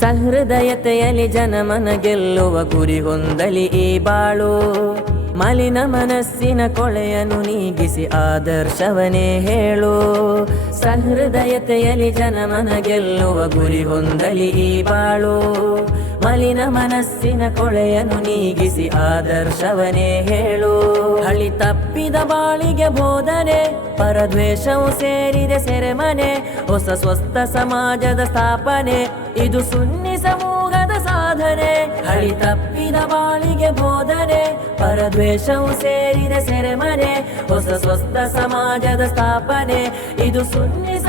ಸಹೃದಯತೆಯಲ್ಲಿ ಜನಮನ ಗೆಲ್ಲುವ ಗುರಿ ಹೊಂದಲಿ ಈ ಬಾಳು. ಮಲಿನ ಮನಸ್ಸಿನ ಕೊಳೆಯನ್ನು ನೀಗಿಸಿ ಆದರ್ಶವನೇ ಹೇಳು. ಸಹೃದಯತೆಯಲ್ಲಿ ಜನಮನ ಗೆಲ್ಲುವ ಗುರಿ ಹೊಂದಲಿ ಈ ಬಾಳು. ಮಲಿನ ಮನಸ್ಸಿನ ಕೊಳೆಯನ್ನು ನೀಗಿಸಿ ಆದರ್ಶವನೇ ಹೇಳು. ಬಾಳಿಗೆ ಬೋಧನೆ, ಪರದ್ವೇಷವು ಸೇರಿದೆ ಸೆರೆಮನೆ, ಹೊಸ ಸ್ವಸ್ಥ ಸಮಾಜದ ಸ್ಥಾಪನೆ, ಇದು ಸುನ್ನಿ ಸಮೂಹದ ಸಾಧನೆ. ಹಳಿ ತಪ್ಪಿದ ಬಾಳಿಗೆ ಬೋಧನೆ, ಪರದ್ವೇಷವು ಸೇರಿದೆ ಸೆರೆಮನೆ, ಹೊಸ ಸ್ವಸ್ಥ ಸಮಾಜದ ಸ್ಥಾಪನೆ, ಇದು ಸುನ್ನಿ